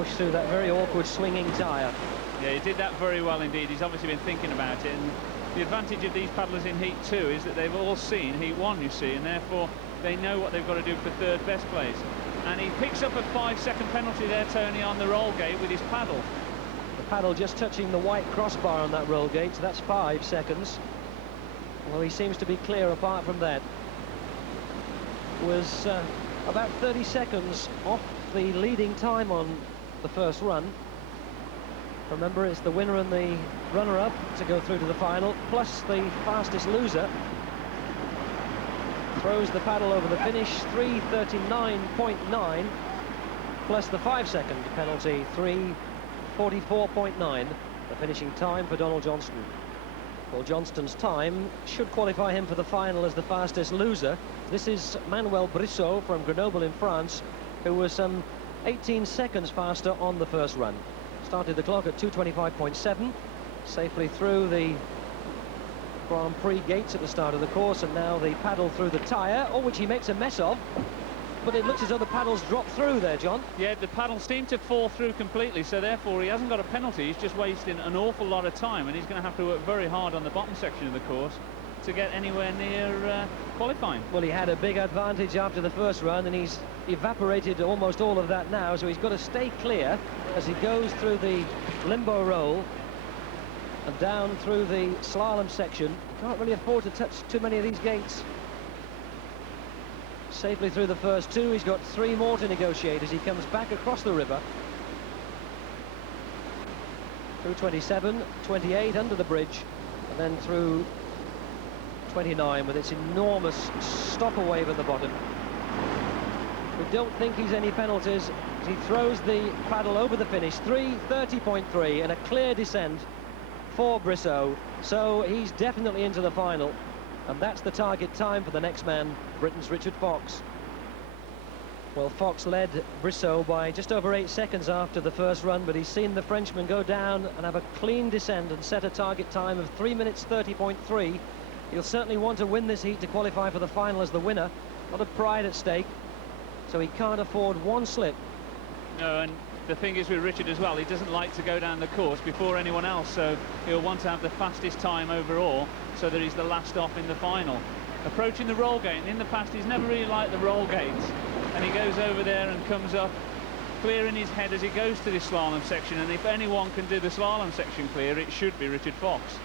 push through that very awkward swinging tyre. Yeah, he did that very well indeed. He's obviously been thinking about it, and the advantage of these paddlers in Heat 2 is that they've all seen Heat 1, you see, and therefore they know what they've got to do for third best place. And he picks up a 5-second penalty there, Tony, on the roll gate with his paddle. The paddle just touching the white crossbar on that roll gate, so that's 5 seconds. Well, he seems to be clear apart from that. Was about 30 seconds off the leading time on the first run. Remember, it's the winner and the runner-up to go through to the final, plus the fastest loser. Throws the paddle over the finish, 3:39.9, plus the 5-second penalty, 3:44.9, the finishing time for Donald Johnston. Well, Johnston's time should qualify him for the final as the fastest loser. This is Manuel Brissot from Grenoble in France, who was some 18 seconds faster on the first run. Started the clock at 2:25.7, safely through the Grand Prix gates at the start of the course, and now the paddle through the tyre, which he makes a mess of. But it looks as though the paddles drop through there, John. Yeah, the paddles seem to fall through completely, so therefore he hasn't got a penalty. He's just wasting an awful lot of time, and he's going to have to work very hard on the bottom section of the course to get anywhere near qualifying. Well, he had a big advantage after the first run, and he's evaporated almost all of that now, so he's got to stay clear as he goes through the limbo roll and down through the slalom section. Can't really afford to touch too many of these gates. Safely through the first two. He's got 3 more to negotiate as he comes back across the river. Through 27, 28 under the bridge, and then through 29 with its enormous stopper wave at the bottom. We don't think he's any penalties as he throws the paddle over the finish. 3:30.3 and a clear descent for Brissot, so he's definitely into the final, and that's the target time for the next man, Britain's Richard Fox. Well, Fox led Brissot by just over 8 seconds after the first run, but he's seen the Frenchman go down and have a clean descent and set a target time of 3:30.3. He'll certainly want to win this heat to qualify for the final as the winner. A lot of pride at stake, so he can't afford one slip. No, and the thing is with Richard as well, he doesn't like to go down the course before anyone else, so he'll want to have the fastest time overall so that he's the last off in the final. Approaching the roll gate, and in the past he's never really liked the roll gates, and he goes over there and comes up clear in his head as he goes to this slalom section, and if anyone can do the slalom section clear, it should be Richard Fox.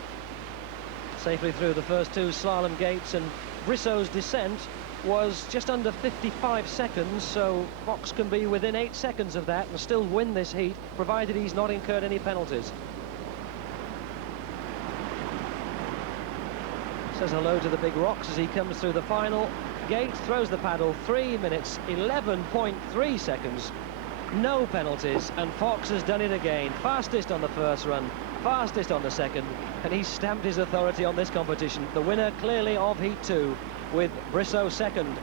Safely through the first 2 slalom gates, and Brissot's descent was just under 55 seconds, so Fox can be within 8 seconds of that and still win this heat, provided he's not incurred any penalties. Says hello to the big rocks as he comes through the final gate, throws the paddle, 3 minutes, 11.3 seconds. No penalties, and Fox has done it again. Fastest on the first run, fastest on the second, and he's stamped his authority on this competition. The winner clearly of Heat 2, with Brissot second.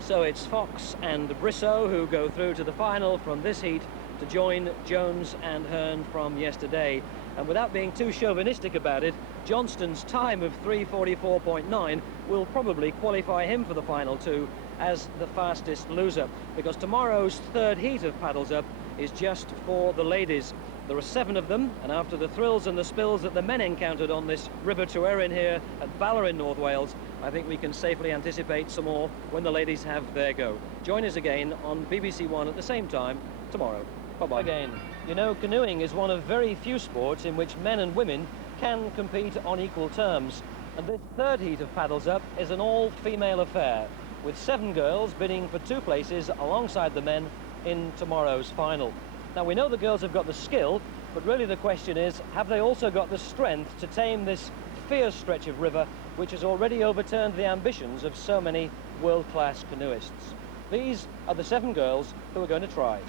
So it's Fox and Brissot who go through to the final from this heat to join Jones and Hearn from yesterday. And without being too chauvinistic about it, Johnston's time of 3:44.9 will probably qualify him for the final too as the fastest loser, because tomorrow's third heat of Paddles Up is just for the ladies. There are 7 of them, and after the thrills and the spills that the men encountered on this River to Erin here at Bala in North Wales, I think we can safely anticipate some more when the ladies have their go. Join us again on BBC One at the same time tomorrow. Bye-bye. Again, you know, canoeing is one of very few sports in which men and women can compete on equal terms, and this third heat of Paddles Up is an all-female affair, with 7 girls bidding for 2 places alongside the men in tomorrow's final. Now, we know the girls have got the skill, but really the question is, have they also got the strength to tame this fierce stretch of river which has already overturned the ambitions of so many world-class canoeists? These are the 7 girls who are going to try.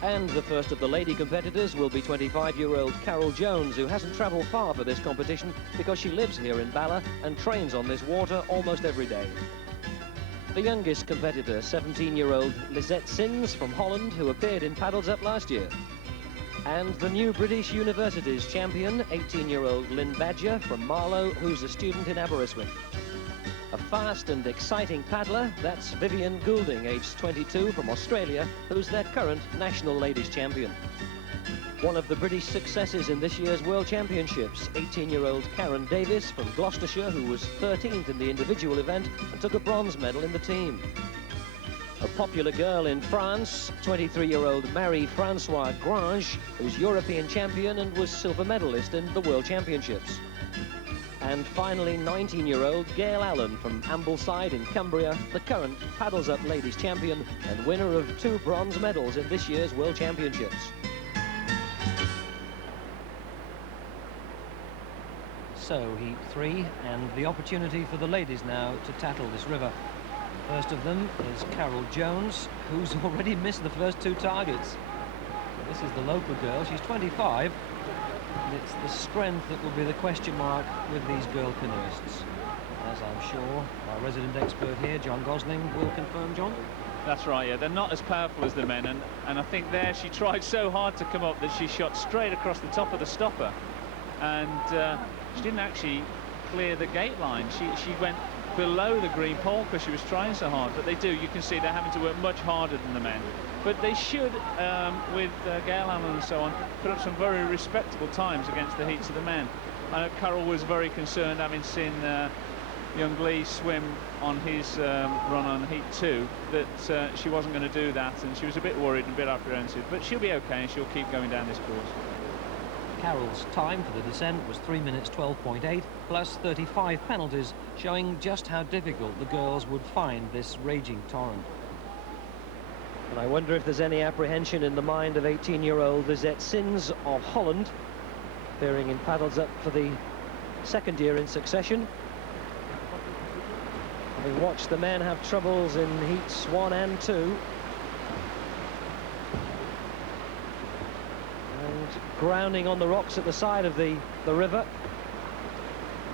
And the first of the lady competitors will be 25-year-old Carol Jones, who hasn't travelled far for this competition because she lives here in Bala and trains on this water almost every day. The youngest competitor, 17-year-old Lisette Sims from Holland, who appeared in Paddles Up last year. And the new British Universities champion, 18-year-old Lynn Badger from Marlow, who's a student in Aberystwyth. A fast and exciting paddler, that's Vivian Goulding, aged 22, from Australia, who's their current national ladies champion. One of the British successes in this year's World Championships, 18-year-old Karen Davis from Gloucestershire, who was 13th in the individual event and took a bronze medal in the team. A popular girl in France, 23-year-old Marie-Françoise Grange, who's European champion and was silver medalist in the World Championships. And finally, 19-year-old Gail Allen from Ambleside in Cumbria, the current Paddles Up ladies champion and winner of 2 bronze medals in this year's World Championships. So, heat 3, and the opportunity for the ladies now to tackle this river. First of them is Carol Jones, who's already missed the first 2 targets. This is the local girl, she's 25, and it's the strength that will be the question mark with these girl canoeists. As I'm sure our resident expert here, John Gosling, will confirm, John. That's right, yeah, they're not as powerful as the men, and I think there she tried so hard to come up that she shot straight across the top of the stopper, and she didn't actually clear the gate line. She went below the green pole because she was trying so hard. But you can see they're having to work much harder than the men. But they should, with Gail Allen and so on, put up some very respectable times against the heats of the men. I know Carol was very concerned, having seen young Lee swim on his run on heat 2, that she wasn't going to do that, and she was a bit worried and a bit apprehensive. But she'll be okay, and she'll keep going down this course. Carol's time for the descent was 3 minutes 12.8 plus 35 penalties, showing just how difficult the girls would find this raging torrent. And I wonder if there's any apprehension in the mind of 18-year-old Lizette Sins of Holland, appearing in Paddles Up for the 2nd year in succession. Having watched the men have troubles in heats 1 and 2. Grounding on the rocks at the side of the river.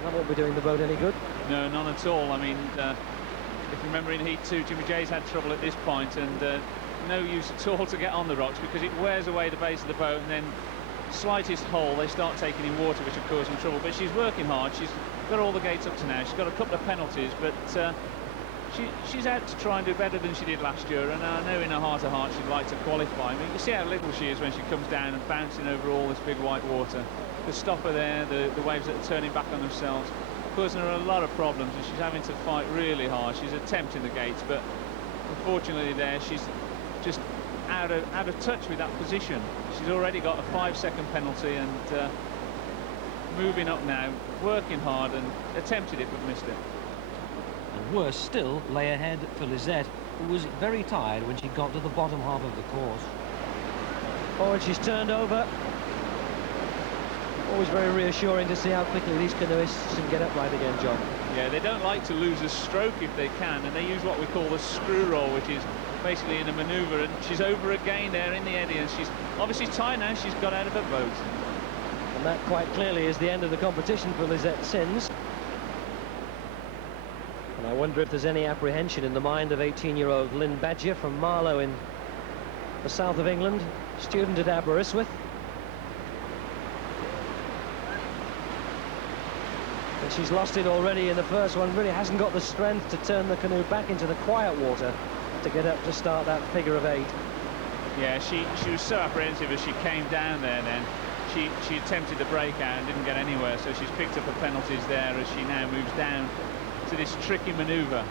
That won't be doing the boat any good. No, none at all. I mean, if you remember in heat 2, Jimmy Jay's had trouble at this point, and no use at all to get on the rocks because it wears away the base of the boat, and then slightest hole they start taking in water, which will cause them trouble. But she's working hard. She's got all the gates up to now. She's got a couple of penalties, but she's out to try and do better than she did last year, and I know in her heart of hearts she'd like to qualify. I mean, you see how little she is when she comes down and bouncing over all this big white water. The stopper there, the waves that are turning back on themselves, causing her a lot of problems, and she's having to fight really hard. She's attempting the gates, but unfortunately there she's just out of touch with that position. She's already got a 5-second penalty, and moving up now, working hard, and attempted it but missed it. And worse still lay ahead for Lizette, who was very tired when she got to the bottom half of the course. Oh, and she's turned over. Always very reassuring to see how quickly these canoeists can get upright again, John. Yeah, they don't like to lose a stroke if they can, and they use what we call the screw roll, which is basically in a manoeuvre, and she's over again there in the eddy, and she's obviously tired now. She's got out of her boat. And that quite clearly is the end of the competition for Lizette Sins. And I wonder if there's any apprehension in the mind of 18-year-old Lynn Badger from Marlow in the south of England, student at Aberystwyth. And she's lost it already in the first one, really hasn't got the strength to turn the canoe back into the quiet water to get up to start that figure of 8. Yeah, she was so apprehensive as she came down there then. She attempted to break out and didn't get anywhere, so she's picked up her penalties there as she now moves down to this tricky manoeuvre.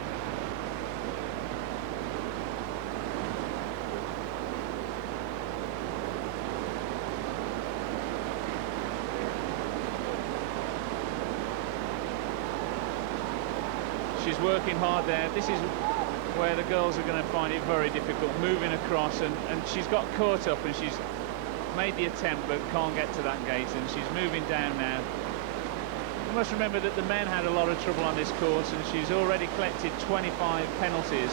She's working hard there. This is where the girls are going to find it very difficult, moving across, and she's got caught up and she's made the attempt but can't get to that gate, and she's moving down now. You must remember that the men had a lot of trouble on this course, and she's already collected 25 penalties,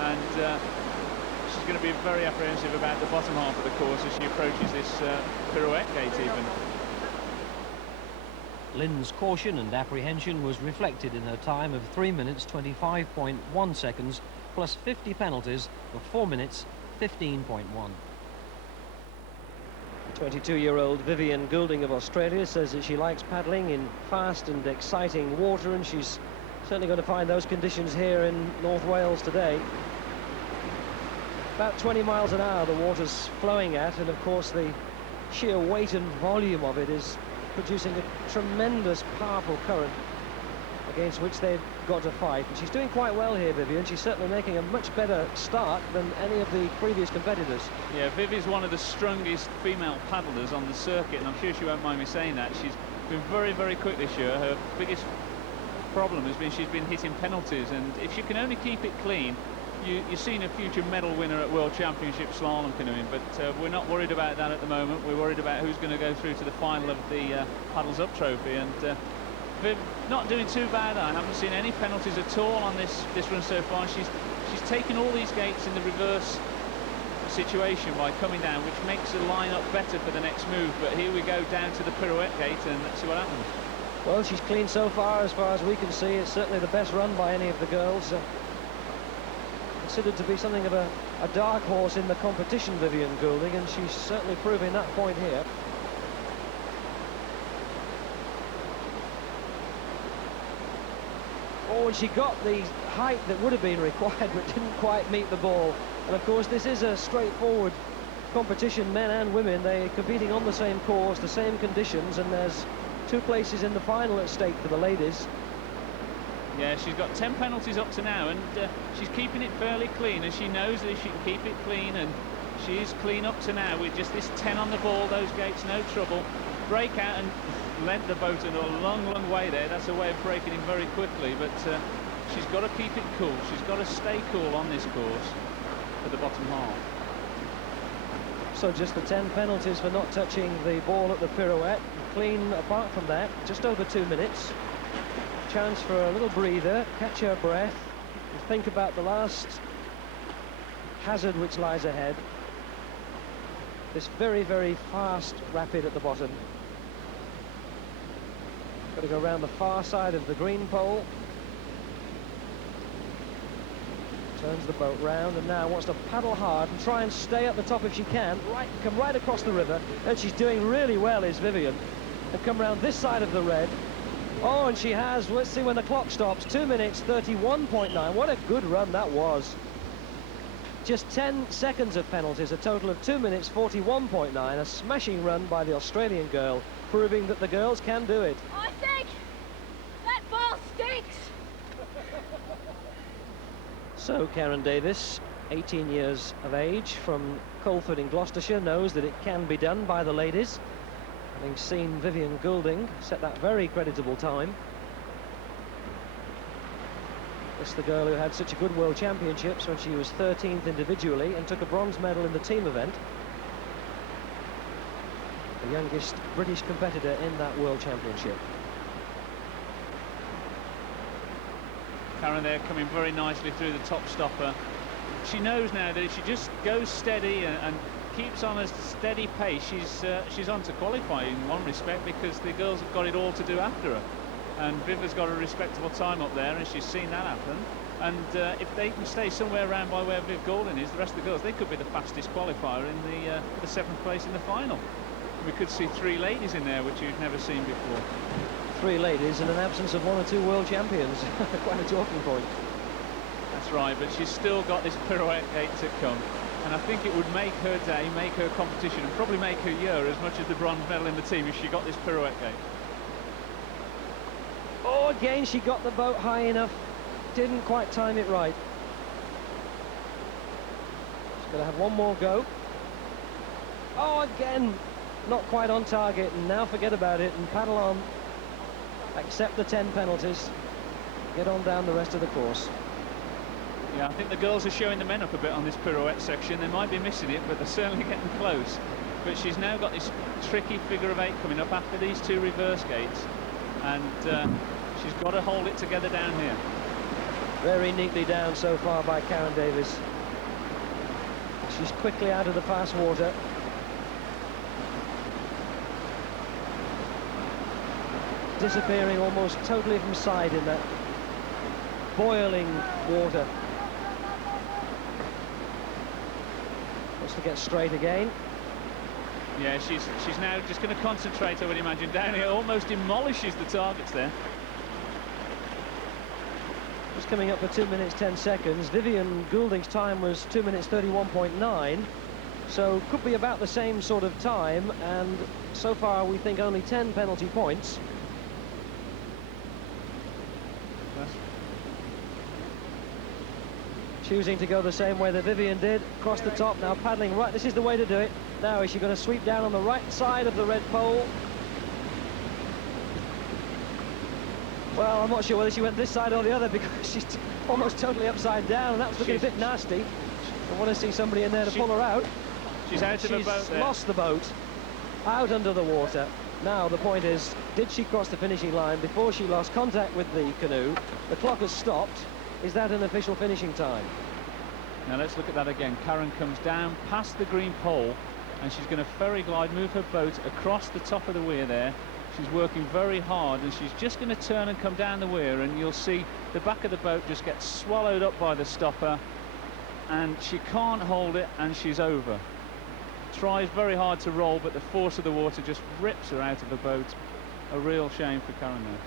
and she's going to be very apprehensive about the bottom half of the course as she approaches this pirouette gate even. Lynn's caution and apprehension was reflected in her time of 3 minutes 25.1 seconds plus 50 penalties of 4 minutes 15.1. 22-year-old Vivian Goulding of Australia says that she likes paddling in fast and exciting water, and she's Certainly going to find those conditions here in North Wales today. About 20 miles an hour the water's flowing at, and of course the sheer weight and volume of it is producing a tremendous, powerful current against which they've got to fight. And she's doing quite well here, Vivian. She's certainly making a much better start than any of the previous competitors. Yeah, Viv is one of the strongest female paddlers on the circuit, and I'm sure she won't mind me saying that. She's been very, very quick this year. Her biggest problem has been she's been hitting penalties, and if she can only keep it clean, you're seeing a future medal winner at World Championship slalom canoeing. But we're not worried about that at the moment. We're worried about who's going to go through to the final of the Paddles Up Trophy, and Viv not doing too bad. I haven't seen any penalties at all on this run so far. She's taken all these gates in the reverse situation by coming down, which makes the line up better for the next move. But here we go down to the pirouette gate, and let's see what happens. Well, she's clean so far as we can see. It's certainly the best run by any of the girls. Considered to be something of a dark horse in the competition, Vivian Goulding, and she's certainly proving that point here. Oh, and she got the height that would have been required, but didn't quite meet the ball. And of course, this is a straightforward competition, men and women. They're competing on the same course, the same conditions, and there's 2 places in the final at stake for the ladies. Yeah, she's got 10 penalties up to now, and she's keeping it fairly clean, and she knows that she can keep it clean, and she is clean up to now with just this 10 on the ball. Those gates, no trouble. Break out and led the boat in a long, long way there. That's a way of breaking him very quickly, but she's got to keep it cool. She's got to stay cool on this course for the bottom half. So just the 10 penalties for not touching the ball at the pirouette. Clean apart from that, just over 2 minutes. Chance for a little breather, catch her breath, and think about the last hazard which lies ahead. This very, very fast rapid at the bottom. Got to go around the far side of the green pole. Turns the boat round and now wants to paddle hard and try and stay at the top if she can. Come right across the river, and she's doing really well, is Vivian. And come round this side of the red. Oh, and she has, let's see when the clock stops, 2 minutes 31.9. What a good run that was. Just 10 seconds of penalties, a total of 2 minutes 41.9. A smashing run by the Australian girl, proving that the girls can do it. I think that ball stinks. So Karen Davis, 18 years of age, from Colford in Gloucestershire, knows that it can be done by the ladies, having seen Vivian Goulding set that very creditable time. It's the girl who had such a good World Championships when she was 13th individually and took a bronze medal in the team event. The youngest British competitor in that World Championship. Karen there coming very nicely through the top stopper. She knows now that if she just goes steady and keeps on a steady pace, she's on to qualify in one respect, because the girls have got it all to do after her. And Viv has got a respectable time up there, and she's seen that happen. And if they can stay somewhere around by where Viv Goulding is, the rest of the girls, they could be the fastest qualifier in the 7th place in the final. We could see 3 ladies in there, which you've never seen before. 3 ladies in an absence of 1 or 2 world champions. Quite a talking point. That's right, but she's still got this pirouette gate to come. And I think it would make her day, make her competition, and probably make her year as much as the bronze medal in the team if she got this pirouette gate. Oh, again, she got the boat high enough. Didn't quite time it right. She's going to have one more go. Oh, again, not quite on target, and now forget about it and paddle on. Accept the 10 penalties. Get on down the rest of the course. Yeah, I think the girls are showing the men up a bit on this pirouette section. They might be missing it, but they're certainly getting close. But she's now got this tricky figure of 8 coming up after these 2 reverse gates, and she's got to hold it together down here. Very neatly down so far by Karen Davis. She's quickly out of the fast water. Disappearing almost totally from sight in that boiling water. Wants to get straight again. Yeah, she's now just going to concentrate, I would imagine, down here. Almost demolishes the targets there. Just coming up for 2 minutes 10 seconds. Vivian Goulding's time was 2 minutes 31.9. So could be about the same sort of time, and so far we think only 10 penalty points. Choosing to go the same way that Vivian did, across the top, now paddling right. This is the way to do it. Now is she going to sweep down on the right side of the red pole? Well, I'm not sure whether she went this side or the other, because she's almost totally upside down, and that was looking a bit nasty. I want to see somebody in there to pull her out. She's out of the boat there. Lost the boat, out under the water. Now the point is, did she cross the finishing line before she lost contact with the canoe? The clock has stopped. Is that an official finishing time? Now let's look at that again. Karen comes down past the green pole, and she's going to ferry glide, move her boat across the top of the weir there. She's working very hard, and she's just going to turn and come down the weir, and you'll see the back of the boat just gets swallowed up by the stopper, and she can't hold it, and she's over. Tries very hard to roll, but the force of the water just rips her out of the boat. A real shame for Karen there.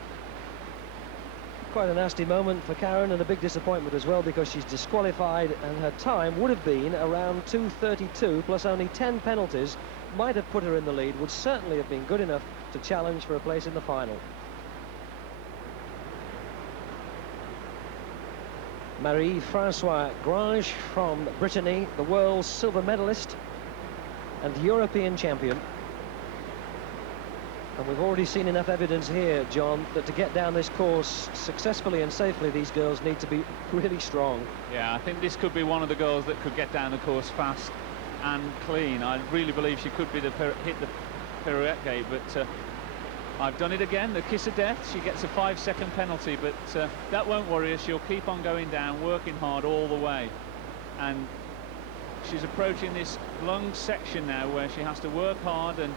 Quite a nasty moment for Karen, and a big disappointment as well, because she's disqualified, and her time would have been around 2:32, plus only 10 penalties might have put her in the lead, would certainly have been good enough to challenge for a place in the final. Marie-Françoise Grange from Brittany, the world's silver medalist and European champion. And we've already seen enough evidence here, John, that to get down this course successfully and safely, these girls need to be really strong. Yeah, I think this could be one of the girls that could get down the course fast and clean. I really believe she could be hit the pirouette gate, but I've done it again, the kiss of death. She gets a 5-second penalty, but that won't worry her. She'll keep on going down, working hard all the way. And she's approaching this long section now where she has to work hard, and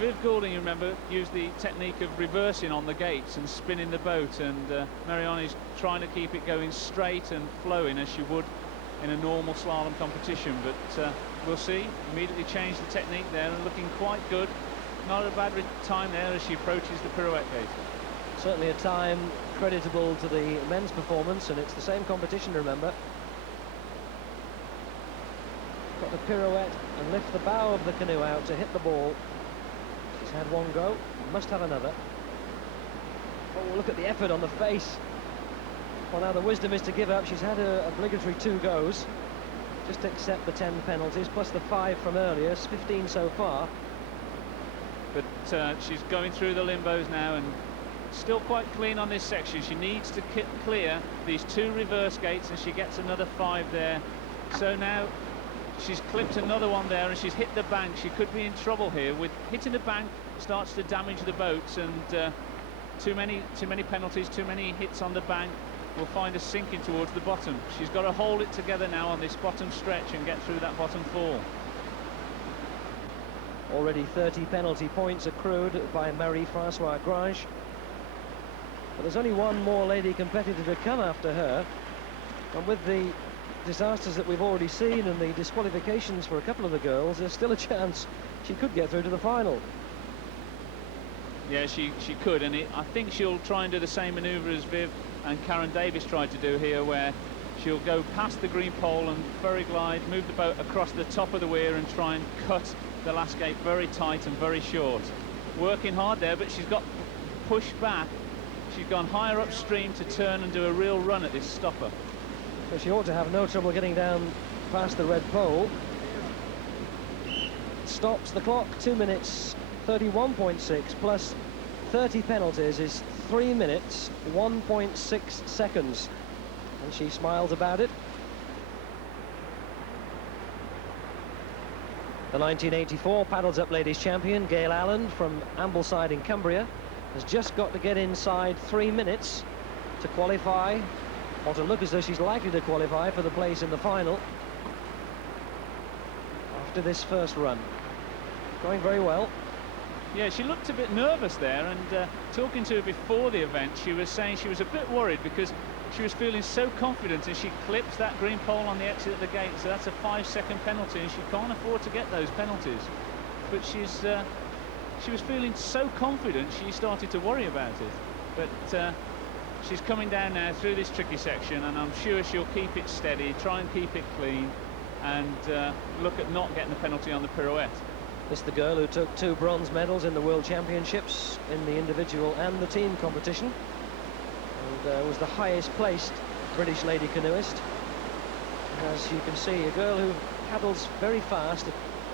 Viv Goulding, you remember, used the technique of reversing on the gates and spinning the boat, and Marion is trying to keep it going straight and flowing as she would in a normal slalom competition, but we'll see. Immediately changed the technique there, and looking quite good. Not a bad time there as she approaches the pirouette gate. Certainly a time creditable to the men's performance, and it's the same competition, remember. Got the pirouette and lift the bow of the canoe out to hit the ball. She's had one go, must have another. Oh, look at the effort on the face. Well, now the wisdom is to give up. She's had her obligatory 2 goes. Just accept the 10 penalties, plus the 5 from earlier, 15 so far. But she's going through the limbos now, and still quite clean on this section. She needs to clear these 2 reverse gates, and she gets another 5 there. So now she's clipped another one there, and she's hit the bank. She could be in trouble here. With hitting the bank starts to damage the boats, and too many penalties, too many hits on the bank will find her sinking towards the bottom. She's got to hold it together now on this bottom stretch and get through that bottom fall. Already 30 penalty points accrued by Marie-Françoise Grange. But there's only one more lady competitor to come after her. And with the disasters that we've already seen and the disqualifications for a couple of the girls, there's still a chance she could get through to the final. Yeah, she could, and I think she'll try and do the same manoeuvre as Viv and Karen Davis tried to do here, where she'll go past the green pole and ferry glide, move the boat across the top of the weir and try and cut the last gate very tight and very short. Working hard there, but she's got pushed back. She's gone higher upstream to turn and do a real run at this stopper. So she ought to have no trouble getting down past the red pole. Stops the clock, 2 minutes 31.6 plus 30 penalties is 3 minutes 1.6 seconds, and she smiles about it. The 1984 Paddles Up Ladies champion, Gail Allen from Ambleside in Cumbria, has just got to get inside 3 minutes to qualify, or to look as though she's likely to qualify for the place in the final after this first run. Going very well. Yeah, she looked a bit nervous there, and talking to her before the event, she was saying she was a bit worried because she was feeling so confident, and she clips that green pole on the exit of the gate, so that's a 5-second penalty, and she can't afford to get those penalties. But she was feeling so confident, she started to worry about it. But she's coming down now through this tricky section, and I'm sure she'll keep it steady, try and keep it clean, and look at not getting the penalty on the pirouette. This is the girl who took 2 bronze medals in the World Championships in the individual and the team competition, and was the highest placed British lady canoeist. As you can see, a girl who paddles very fast,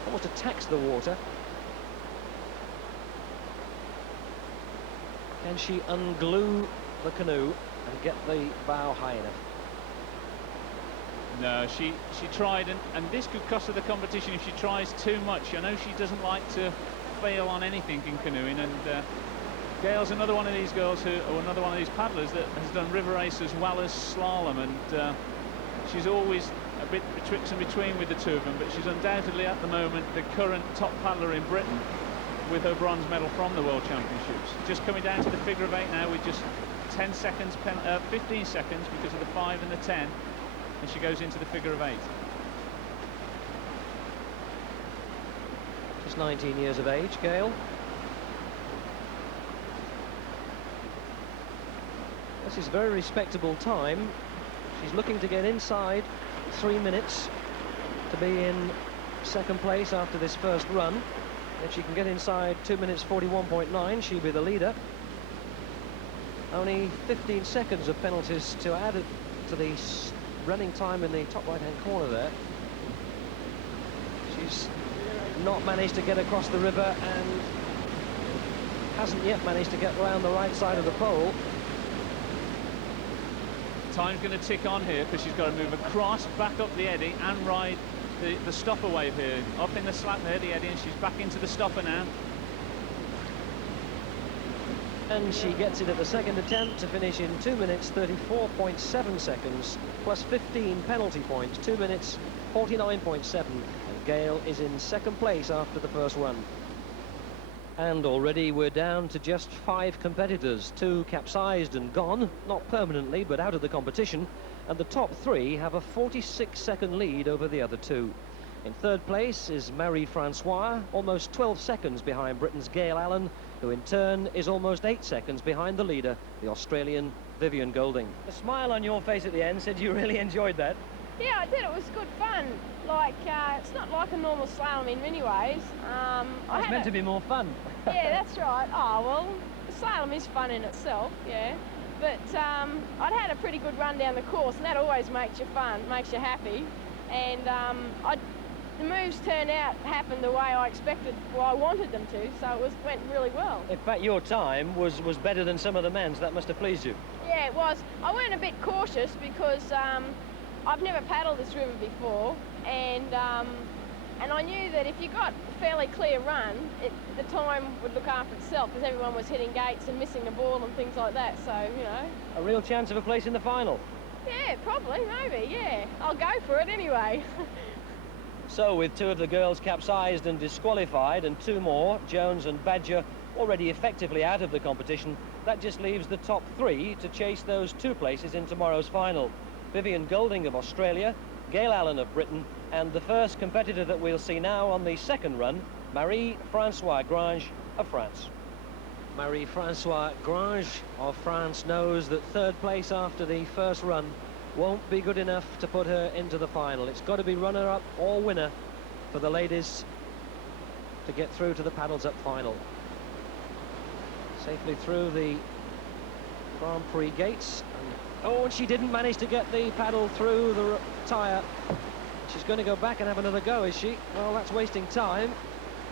almost attacks the water. Can she unglue the canoe and get the bow high enough? No, she tried, and this could cost her the competition if she tries too much. I know she doesn't like to fail on anything in canoeing, and Gail's another one of these girls or another one of these paddlers that has done river race as well as slalom, and she's always a bit betwixt and between with the two of them, but she's undoubtedly at the moment the current top paddler in Britain with her bronze medal from the World Championships. Just coming down to the figure of 8 now with just 10 seconds, 15 seconds because of the 5 and the 10. And she goes into the figure of 8. Just 19 years of age, Gail. This is a very respectable time. She's looking to get inside 3 minutes to be in second place after this first run. If she can get inside 2 minutes 41.9, she'll be the leader. Only 15 seconds of penalties to add to the running time in the top right-hand corner there. She's not managed to get across the river and hasn't yet managed to get around the right side of the pole. Time's going to tick on here because she's got to move across, back up the eddy and ride the stopper wave here. Up in the slat there, the eddy, and she's back into the stopper now. And she gets it at the second attempt to finish in 2 minutes 34.7 seconds plus 15 penalty points, 2 minutes 49.7, and Gail is in second place after the first run. And already we're down to just 5 competitors, 2 capsized and gone, not permanently but out of the competition, and the top 3 have a 46-second lead over the other 2. In third place is Marie-Francois, almost 12 seconds behind Britain's Gail Allen, who in turn is almost 8 seconds behind the leader, the Australian Vivian Golding. The smile on your face at the end said you really enjoyed that. Yeah, I did. It was good fun. Like, it's not like a normal slalom in many ways. It's meant to be more fun. Yeah, that's right. Oh, well, slalom is fun in itself, yeah. But I'd had a pretty good run down the course, and that always makes you fun, makes you happy. And the moves happened the way I expected, well, I wanted them to, so it went really well. In fact, your time was better than some of the men's. That must have pleased you. Yeah, it was. I went a bit cautious because I've never paddled this river before, and I knew that if you got a fairly clear run, the time would look after itself because everyone was hitting gates and missing the ball and things like that, so, you know. A real chance of a place in the final. Yeah, probably, maybe, yeah. I'll go for it anyway. So, with 2 of the girls capsized and disqualified, and 2 more, Jones and Badger, already effectively out of the competition, that just leaves the top 3 to chase those 2 places in tomorrow's final. Vivian Golding of Australia, Gail Allen of Britain, and the first competitor that we'll see now on the second run, Marie-Francois Grange of France. Marie-Francois Grange of France knows that third place after the first run won't be good enough to put her into the final. It's got to be runner-up or winner for the ladies to get through to the paddles-up final. Safely through the Grand Prix gates. And she didn't manage to get the paddle through the tyre. She's going to go back and have another go, is she? Well, that's wasting time.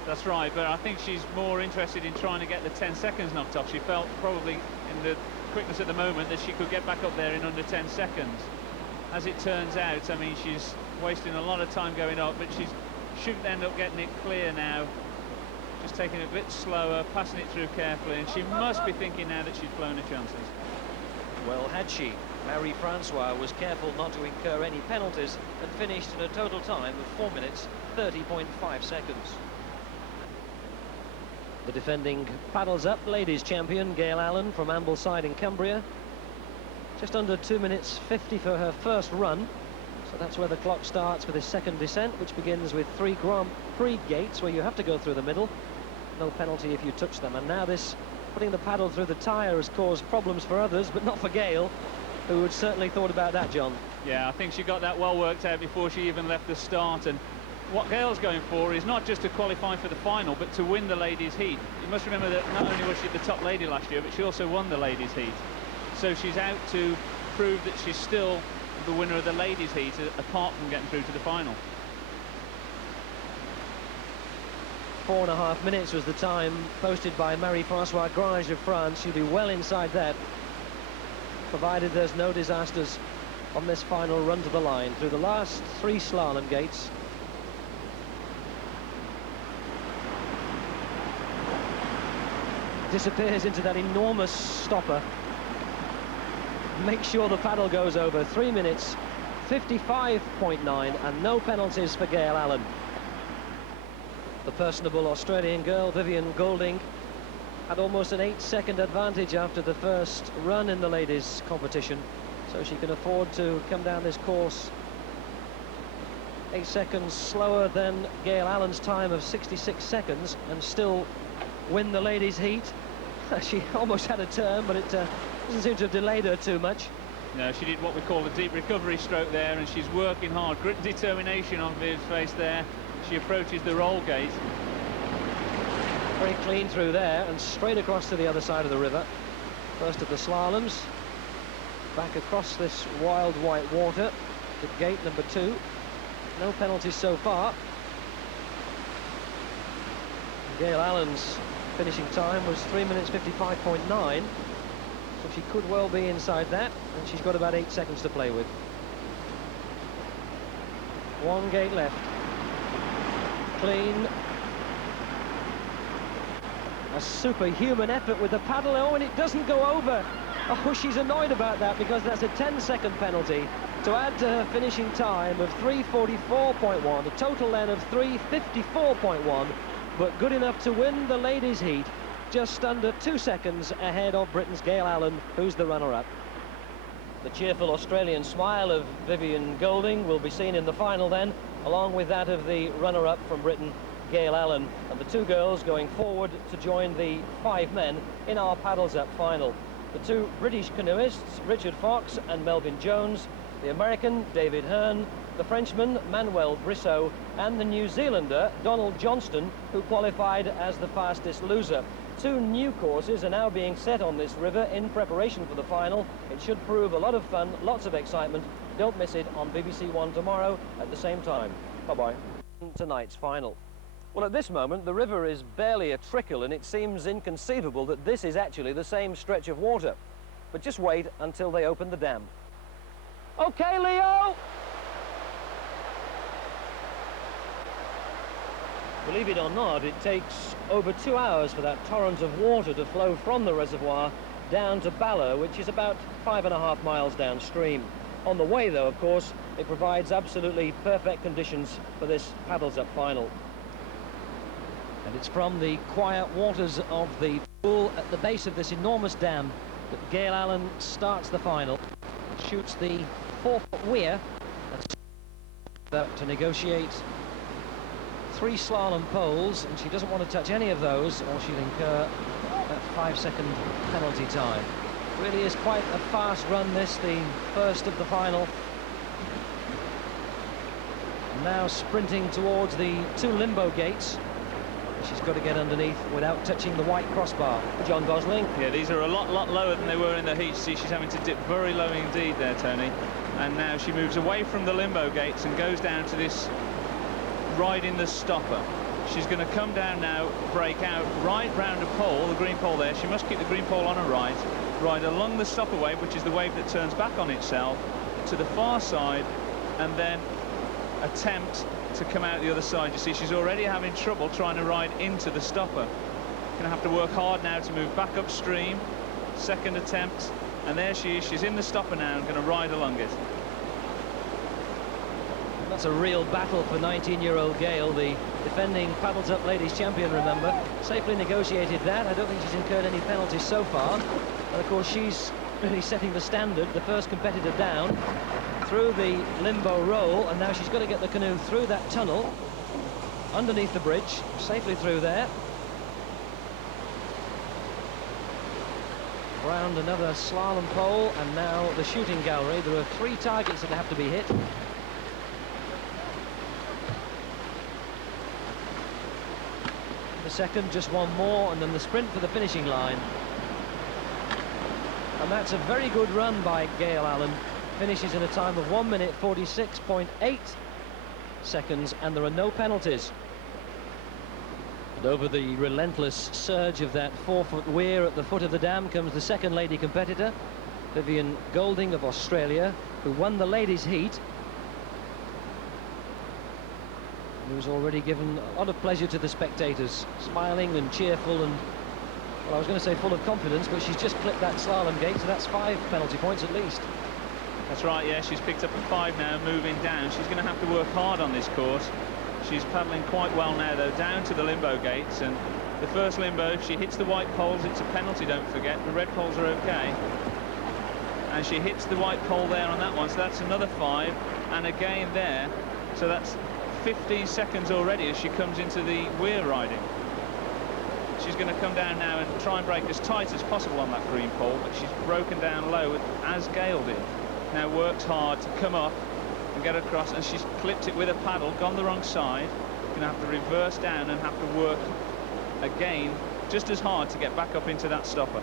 That's right, but I think she's more interested in trying to get the 10 seconds knocked off. She felt probably in the quickness at the moment that she could get back up there in under 10 seconds. As it turns out, I mean, she's wasting a lot of time going up, but she should end up getting it clear now. Just taking it a bit slower, passing it through carefully, and she must be thinking now that she's blown her chances. Well, had she. Marie-Francois was careful not to incur any penalties and finished in a total time of 4 minutes 30.5 seconds. The defending paddles up ladies champion Gail Allen from Ambleside in Cumbria, just under 2 minutes 50 for her first run, so that's where the clock starts for this second descent, which begins with 3 Grand Prix gates where you have to go through the middle, no penalty if you touch them. And now this Putting the paddle through the tyre has caused problems for others, but not for Gail, who had certainly thought about that, John. Yeah, I think she got that well worked out before she even left the start. And what Gail's going for is not just to qualify for the final, but to win the ladies' heat. You must remember that not only was she the top lady last year, but she also won the ladies' heat. So she's out to prove that she's still the winner of the ladies' heat, apart from getting through to the final. 4.5 minutes was the time posted by Marie-Françoise Grange of France. She'll be well inside that, provided there's no disasters on this final run to the line through the last 3 slalom gates. Disappears into that enormous stopper. Make sure the paddle goes over. 3 minutes 55.9 and no penalties for Gail Allen. The personable Australian girl, Vivian Golding, had almost an 8-second advantage after the first run in the ladies' competition, so she can afford to come down this course 8 seconds slower than Gail Allen's time of 66 seconds and still win the ladies' heat. She almost had a turn, but it doesn't seem to have delayed her too much. No, she did what we call a deep recovery stroke there, and she's working hard. Grit and determination on Viv's face there. She approaches the roll gate. Very clean through there and straight across to the other side of the river. First of the slaloms. Back across this wild white water to gate number 2. No penalties so far. Gail Allen's finishing time was 3 minutes 55.9. So she could well be inside that, and she's got about 8 seconds to play with. 1 gate left. Clean. A superhuman effort with the paddle. Oh, and it doesn't go over. Oh, she's annoyed about that because that's a 10-second penalty to add to her finishing time of 3:44.1, a total then of 3:54.1, but good enough to win the ladies' heat, just under 2 seconds ahead of Britain's Gail Allen, who's the runner-up. The cheerful Australian smile of Vivian Golding will be seen in the final then, along with that of the runner-up from Britain, Gail Allen, and the 2 girls going forward to join the 5 men in our Paddles Up final. The 2 British canoeists, Richard Fox and Melvin Jones, the American, David Hearn, the Frenchman, Manuel Brissot, and the New Zealander, Donald Johnston, who qualified as the fastest loser. 2 new courses are now being set on this river in preparation for the final. It should prove a lot of fun, lots of excitement. Don't miss it on BBC One tomorrow at the same time. Bye-bye. Tonight's final. Well, at this moment, the river is barely a trickle, and it seems inconceivable that this is actually the same stretch of water. But just wait until they open the dam. Okay, Leo! Believe it or not, it takes over 2 hours for that torrent of water to flow from the reservoir down to Bala, which is about 5.5 miles downstream. On the way, though, of course, it provides absolutely perfect conditions for this Paddles Up final. And it's from the quiet waters of the pool at the base of this enormous dam that Gail Allen starts the final. Shoots the 4-foot weir to negotiate 3 slalom poles, and she doesn't want to touch any of those or she'll incur that 5-second penalty time. Really is quite a fast run, this, the first of the final. And now sprinting towards the 2 limbo gates. She's got to get underneath without touching the white crossbar. John Gosling. Yeah, these are a lot lower than they were in the heat. See, she's having to dip very low indeed there, Tony. And now she moves away from the limbo gates and goes down to this ride in the stopper. She's going to come down now, break out, right round a pole, the green pole there. She must keep the green pole on her right, ride along the stopper wave, which is the wave that turns back on itself, to the far side, and then attempt to come out the other side. You see, she's already having trouble trying to ride into the stopper. Gonna have to work hard now to move back upstream. Second attempt, and there she is. She's in the stopper now and gonna ride along it. That's a real battle for 19-year-old Gail, the defending Paddles Up ladies champion, remember. Safely negotiated that. I don't think she's incurred any penalties so far. And of course, she's really setting the standard, the first competitor down through the limbo roll, and now she's got to get the canoe through that tunnel underneath the bridge, safely through there. Round another slalom pole, and now the shooting gallery. There are 3 targets that have to be hit. The second, just one more, and then the sprint for the finishing line. And that's a very good run by Gail Allen. Finishes in a time of 1 minute 46.8 seconds, and there are no penalties. And over the relentless surge of that 4-foot weir at the foot of the dam comes the second lady competitor, Vivian Golding of Australia, who won the ladies' heat. Who's already given a lot of pleasure to the spectators, smiling and cheerful and, well, I was going to say full of confidence, but she's just clipped that slalom gate, so that's 5 penalty points at least. That's right, yeah, she's picked up a 5 now, moving down. She's going to have to work hard on this course. She's paddling quite well now, though, down to the limbo gates, and the first limbo, if she hits the white poles, it's a penalty, don't forget. The red poles are okay. And she hits the white pole there on that one, so that's another 5, and again there, so that's 15 seconds already as she comes into the weir riding. She's going to come down now and try and break as tight as possible on that green pole, but she's broken down low as Gail did. Now works hard to come up and get across, and she's clipped it with a paddle, gone the wrong side. Going to have to reverse down and have to work again just as hard to get back up into that stopper.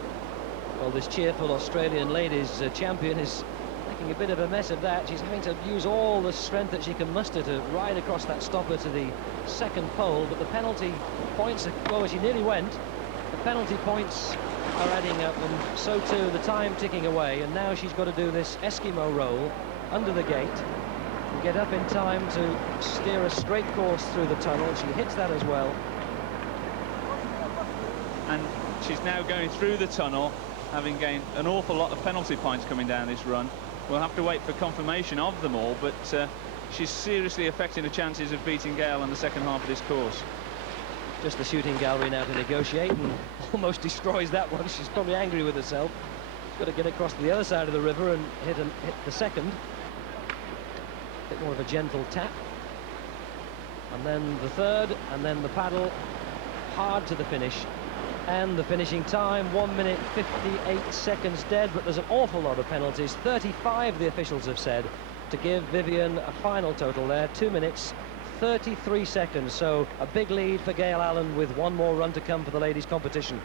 Well, this cheerful Australian ladies champion is making a bit of a mess of that. She's having to use all the strength that she can muster to ride across that stopper to the second pole, but the penalty points, well, she nearly went. The penalty points are adding up, and so too the time ticking away, and now she's got to do this Eskimo roll under the gate and get up in time to steer a straight course through the tunnel. She hits that as well. And she's now going through the tunnel, having gained an awful lot of penalty points coming down this run. We'll have to wait for confirmation of them all, but she's seriously affecting the chances of beating Gail in the second half of this course. Just the shooting gallery now to negotiate, and almost destroys that one. She's probably angry with herself. She's got to get across to the other side of the river and hit the second. A bit more of a gentle tap. And then the third, and then the paddle hard to the finish. And the finishing time, 1 minute 58 seconds dead, but there's an awful lot of penalties. 35, the officials have said, to give Vivian a final total there. 2 minutes 33 seconds, so a big lead for Gail Allen with one more run to come for the ladies' competition.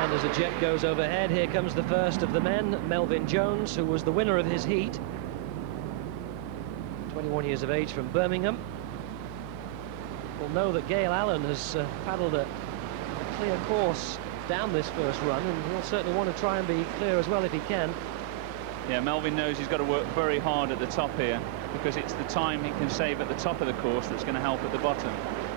And as a jet goes overhead, here comes the first of the men, Melvin Jones, who was the winner of his heat. 21 years of age from Birmingham. We'll know that Gail Allen has paddled a clear course down this first run, and he'll certainly want to try and be clear as well if he can. Yeah, Melvin knows he's got to work very hard at the top here, because it's the time he can save at the top of the course that's going to help at the bottom.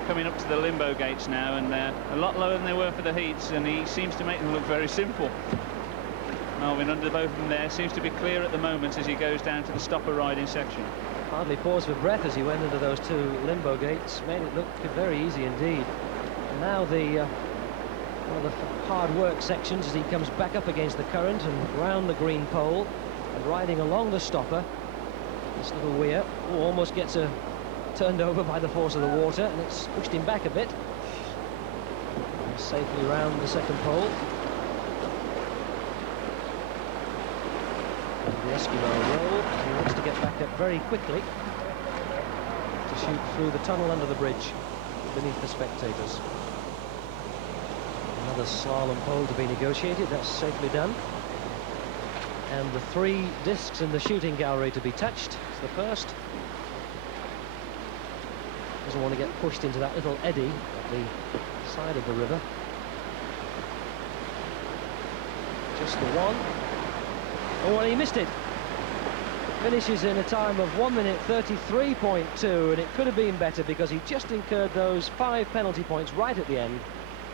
Coming up to the limbo gates now, and they're a lot lower than they were for the heats, and he seems to make them look very simple. Melvin under both of them there, seems to be clear at the moment as he goes down to the stopper riding section. Hardly paused for breath as he went into those 2 limbo gates. Made it look very easy indeed. And now the hard work sections as he comes back up against the current and round the green pole and riding along the stopper. This little weir almost gets turned over by the force of the water, and it's pushed him back a bit. And safely round the second pole. The Eskimo roll. He wants to get back up very quickly to shoot through the tunnel under the bridge beneath the spectators. Another slalom pole to be negotiated. That's safely done. And the 3 discs in the shooting gallery to be touched. It's the first. Doesn't want to get pushed into that little eddy at the side of the river. Just the one. Oh, well, he missed it. Finishes in a time of 1 minute 33.2, and it could have been better because he just incurred those 5 penalty points right at the end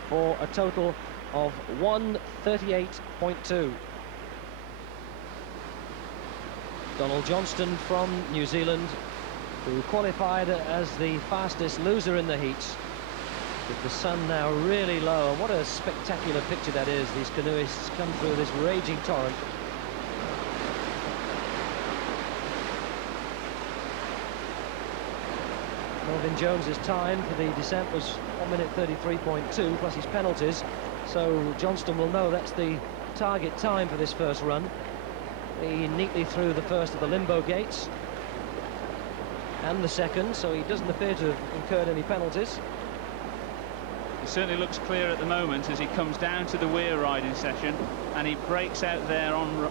for a total of 1:38.2. Donald Johnston from New Zealand, who qualified as the fastest loser in the heats, with the sun now really low. And what a spectacular picture that is. These canoeists come through this raging torrent. Melvyn Jones's time for the descent was 1 minute 33.2 plus his penalties, so Johnston will know that's the target time for this first run. He neatly threw the first of the limbo gates and the second, so he doesn't appear to have incurred any penalties. It certainly looks clear at the moment as he comes down to the Weir riding session, and he breaks out there on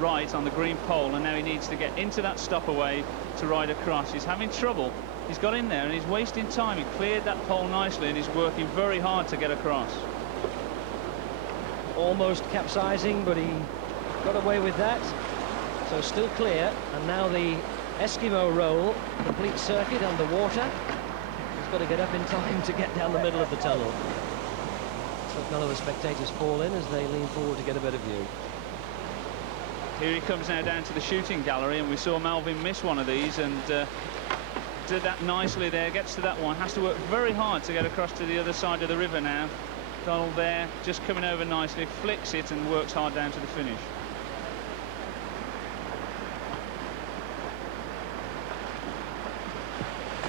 right on the green pole, and now he needs to get into that stop away to ride across. He's having trouble. He's got in there and he's wasting time. He cleared that pole nicely and he's working very hard to get across. Almost capsizing, but he got away with that, so still clear. And now the Eskimo roll, complete circuit underwater. He's got to get up in time to get down the middle of the tunnel, so none of the spectators fall in as they lean forward to get a better view. Here he comes now down to the shooting gallery, and we saw Melvyn miss one of these and did that nicely there. Gets to that one, has to work very hard to get across to the other side of the river now. Donald there, just coming over nicely, flicks it and works hard down to the finish.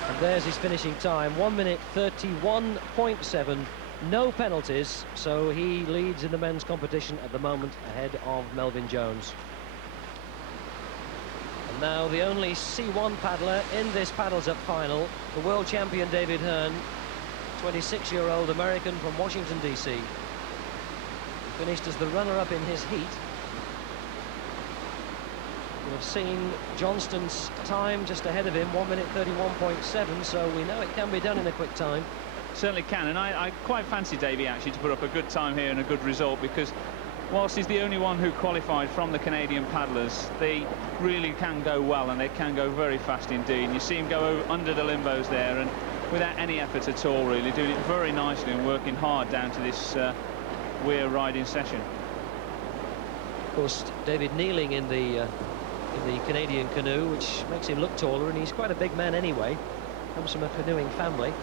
And there's his finishing time, 1 minute 31.7, no penalties, so he leads in the men's competition at the moment ahead of Melvyn Jones. And now the only C1 paddler in this Paddles Up final, the world champion David Hearn, 26-year-old American from Washington, D.C. Finished as the runner-up in his heat. You'll have seen Johnston's time just ahead of him, 1 minute 31.7, so we know it can be done in a quick time. Certainly can, and I quite fancy Davey actually to put up a good time here and a good result, because whilst he's the only one who qualified from the Canadian paddlers, they really can go well and they can go very fast indeed. You see him go under the limbos there and without any effort at all, really, doing it very nicely and working hard down to this Weir riding session. Of course, David kneeling in the Canadian canoe, which makes him look taller, and he's quite a big man anyway. Comes from a canoeing family.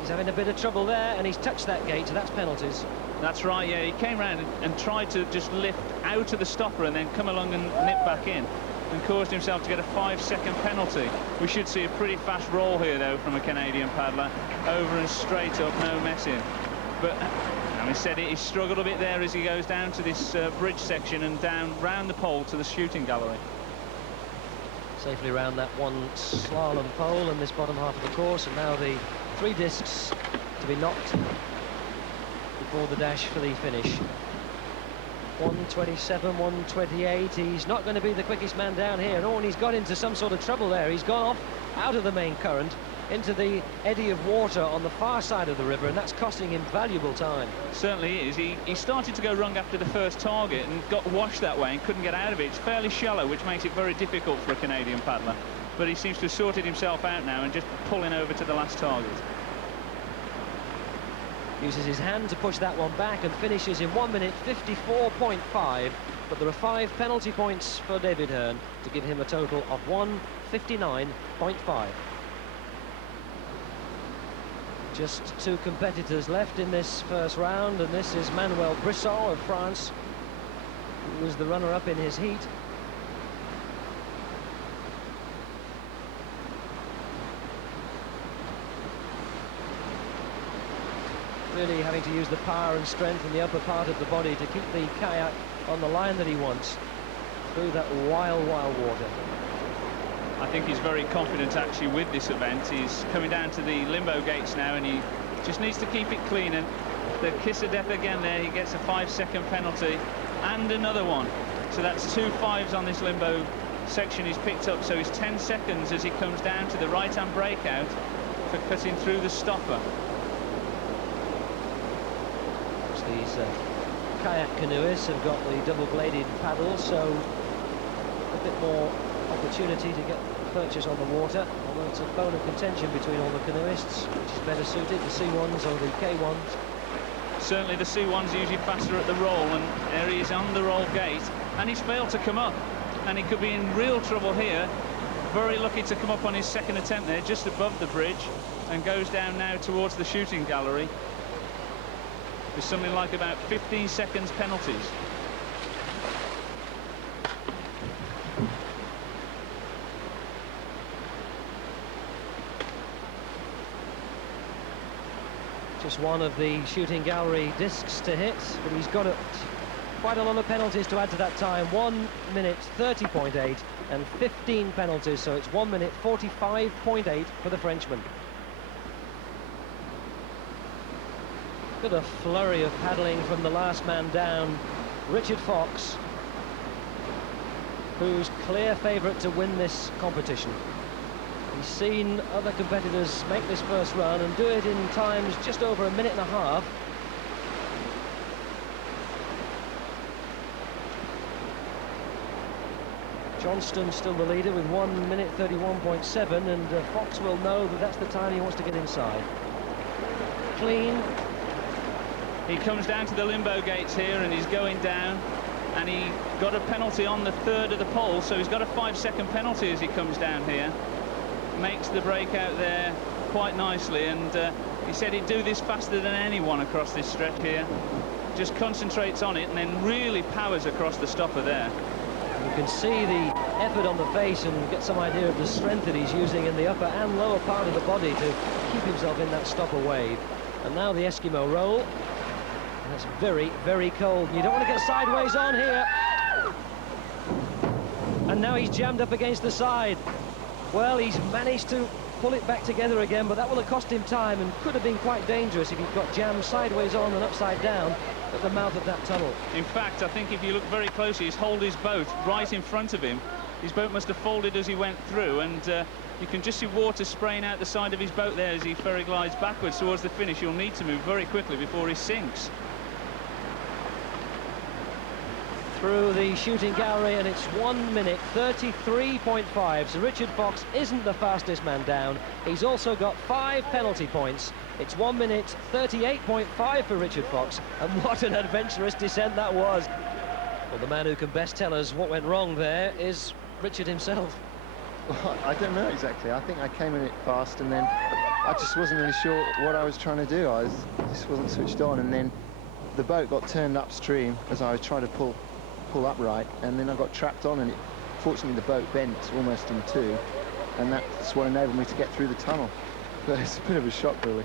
He's having a bit of trouble there, and he's touched that gate, so that's penalties. That's right, yeah, he came round and tried to just lift out of the stopper and then come along and nip back in, and caused himself to get a 5-second penalty. We should see a pretty fast roll here, though, from a Canadian paddler. Over and straight up, no messing. But having said it, he struggled a bit there as he goes down to this bridge section and down round the pole to the shooting gallery. Safely round that one slalom pole in this bottom half of the course, and now the 3 discs to be knocked before the dash for the finish. 1:27, 1:28. He's not going to be the quickest man down here. No, and he's got into some sort of trouble there. He's gone off out of the main current into the eddy of water on the far side of the river, and that's costing him valuable time. Certainly is. He started to go wrong after the first target and got washed that way and couldn't get out of it. It's fairly shallow, which makes it very difficult for a Canadian paddler. But he seems to have sorted himself out now and just pulling over to the last target. Uses his hand to push that one back and finishes in 1 minute 54.5. But there are 5 penalty points for David Hearn to give him a total of 1:59.5. Just 2 competitors left in this first round, and this is Manuel Brissot of France, who was the runner-up in his heat. Really having to use the power and strength in the upper part of the body to keep the kayak on the line that he wants through that wild, wild water. I think he's very confident actually with this event. He's coming down to the limbo gates now, and he just needs to keep it clean. And the kiss of death again there, he gets a 5-second penalty and another one. So that's 2 5s on this limbo section he's picked up. So he's 10 seconds as he comes down to the right-hand breakout for cutting through the stopper. These kayak canoeists have got the double-bladed paddles, so a bit more opportunity to get purchase on the water, although it's a bone of contention between all the canoeists, which is better suited, the C1s or the K1s. Certainly the C1's usually faster at the roll, and there he is on the roll gate, and he's failed to come up, and he could be in real trouble here. Very lucky to come up on his second attempt there, just above the bridge, and goes down now towards the shooting gallery with something like about 15 seconds penalties. Just one of the shooting gallery discs to hit, but he's got quite a lot of penalties to add to that time. 1 minute 30.8 and 15 penalties, so it's 1 minute 45.8 for the Frenchman. Got a flurry of paddling from the last man down, Richard Fox, who's clear favourite to win this competition. He's seen other competitors make this first run and do it in times just over 1.5 minutes. Johnston still the leader with 1 minute 31.7, and Fox will know that that's the time he wants to get inside. Clean. He comes down to the limbo gates here and he's going down, and he got a penalty on the third of the pole, so he's got a 5-second penalty as he comes down here. Makes the break out there quite nicely, and he said he'd do this faster than anyone across this stretch here. Just concentrates on it and then really powers across the stopper there. You can see the effort on the face and get some idea of the strength that he's using in the upper and lower part of the body to keep himself in that stopper wave. And now the Eskimo roll. And that's very, very cold. You don't want to get sideways on here. And now he's jammed up against the side. Well, he's managed to pull it back together again, but that will have cost him time and could have been quite dangerous if he'd got jammed sideways on and upside down at the mouth of that tunnel. In fact, I think if you look very closely, he's held his boat right in front of him. His boat must have folded as he went through, and you can just see water spraying out the side of his boat there as he ferry glides backwards towards the finish. He'll need to move very quickly before he sinks. Through the shooting gallery, and it's 1 minute 33.5. So Richard Fox isn't the fastest man down. He's also got 5 penalty points. It's 1 minute 38.5 for Richard Fox, and what an adventurous descent that was. Well, the man who can best tell us what went wrong there is Richard himself. Well, I don't know exactly. I think I came in it fast, and then I just wasn't really sure what I was trying to do. I just wasn't switched on, and then the boat got turned upstream as I was trying to pull upright, and then I got trapped on, and fortunately the boat bent almost in two, and that's what enabled me to get through the tunnel. But it's a bit of a shock, really.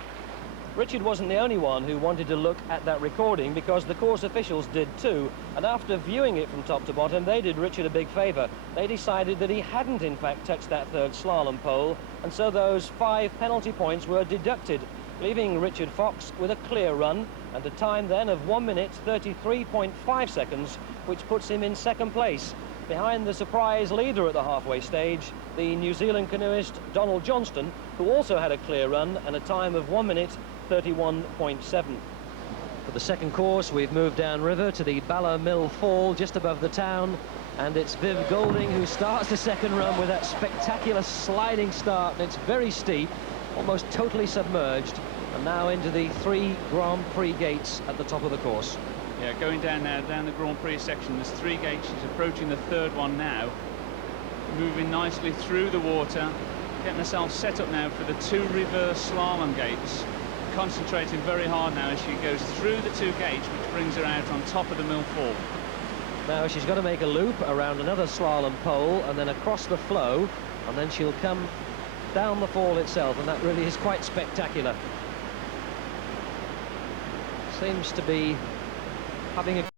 Richard wasn't the only one who wanted to look at that recording, because the course officials did too, and after viewing it from top to bottom, they did Richard a big favour. They decided that he hadn't in fact touched that third slalom pole, and so those 5 penalty points were deducted, leaving Richard Fox with a clear run and a time then of 1 minute 33.5 seconds, which puts him in second place, behind the surprise leader at the halfway stage, the New Zealand canoeist Donald Johnston, who also had a clear run and a time of 1 minute 31.7. For the second course, we've moved downriver to the Bala Mill Fall just above the town, and it's Viv Golding who starts the second run with that spectacular sliding start, and it's very steep, almost totally submerged, and now into the 3 Grand Prix gates at the top of the course. Yeah, going down now, down the Grand Prix section, there's 3 gates. She's approaching the third one now, moving nicely through the water, getting herself set up now for the 2 reverse slalom gates, concentrating very hard now as she goes through the 2 gates, which brings her out on top of the Mill Fall. Now she's got to make a loop around another slalom pole and then across the flow, and then she'll come down the fall itself, and that really is quite spectacular. Seems to be having a